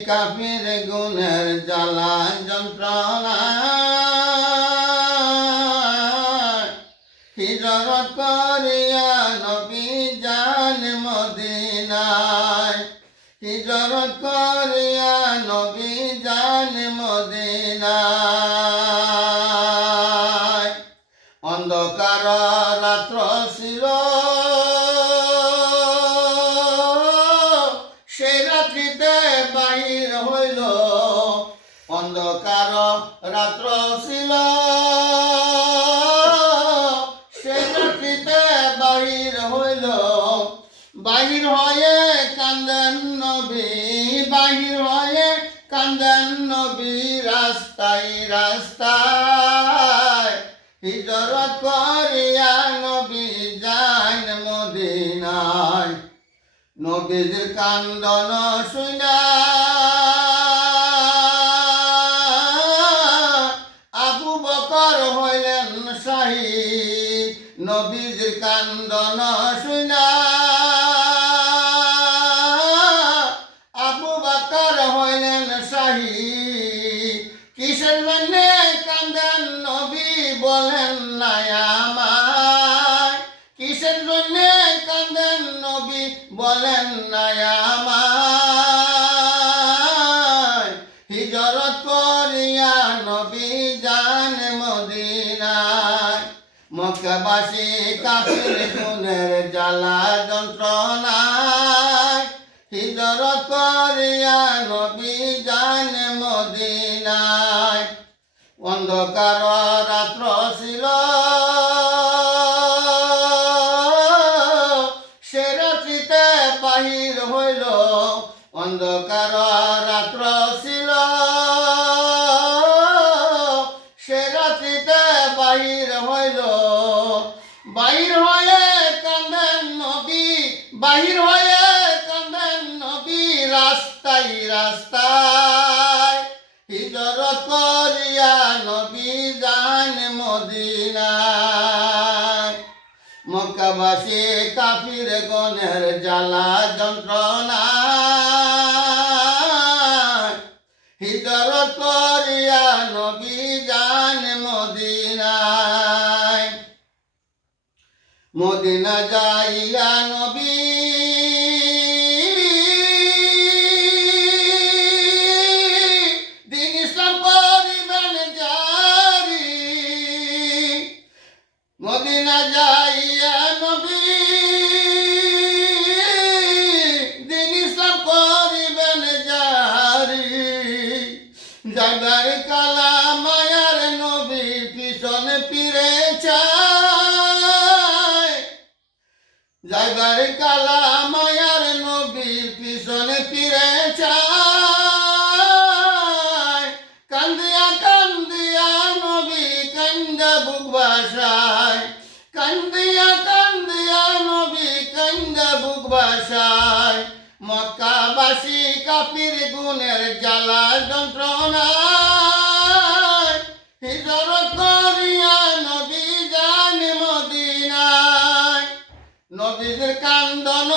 কাফির গুণের জ্বালা যন্ত্রণা হিজরত করিয়া নবী যান মদিনায়, হিজরত করিয়া নবী যান মদিনায়। অন্ধকার রাত্র ছিল, সেই রাত্রিতে বাহির হইল। অন্ধকার রাত্র ছিল, সেই রাত্রিতে বাহির হইল। বাহির হয়ে কান্দেন নবী, বাহির হয়ে কান্দেন নবী রাস্তায় রাস্তায়। হিজরত করিয়া নবী যান মদিনায়। নবীর কান্দন শুনা আবু বকর হইলেন শহীদ। নবীর কান্দন শুনা আবু বকর হইলেন শহীদ। কিসের জন্য কান্দেন নবী বলেন না আমায়, কিসের জন্য কান্দেন নবী বলেন না আমায়। হিজরত করিয়া নবী যান মদিনায়। মক্কাবাসী কাফির গুণের জ্বালা যন্ত্রণায় হিজরত করিয়া নবী যান মদিনায়। অন্ধকার রাত্র ছিল, সে রাত্রিতে বাহির হইল। অন্ধকার রাত্র ছিল, সে রাত্রিতে বাহির হইল। বাহির হয়ে কান্দেন নবী, বাহির হয়ে কান্দেন নবী রাস্তায় রাস্তায়। হিজরত করিয়া নবী যান মদিনায়। মক্কাবাসী কাফির গণের জ্বালা যন্ত্রণায় হিজরত করিয়া নবী যান মদিনায়। মদিনা যাইয়া নবী দিন ইসলাম করিবেন জারি। মদিনা যাইয়া নবী দিন ইসলাম করিবেন জারি। যাইবার কালা মায়ার নবী পিছনে ফিরে চায়, যাইবার কালা মায়ার নবী পিছনে ফিরে চায়। কান্দিয়া কান্দিয়া নবী কান্দা বুক বাসায়, কান্দিয়া কান্দিয়া নবী কান্দা বুক বাসায়। মক্কাবাসী কাফির গুণের জ্বালা যন্ত্রণায় হিজরত করিয়া নবী যান মদিনায়। নবীর কান্দন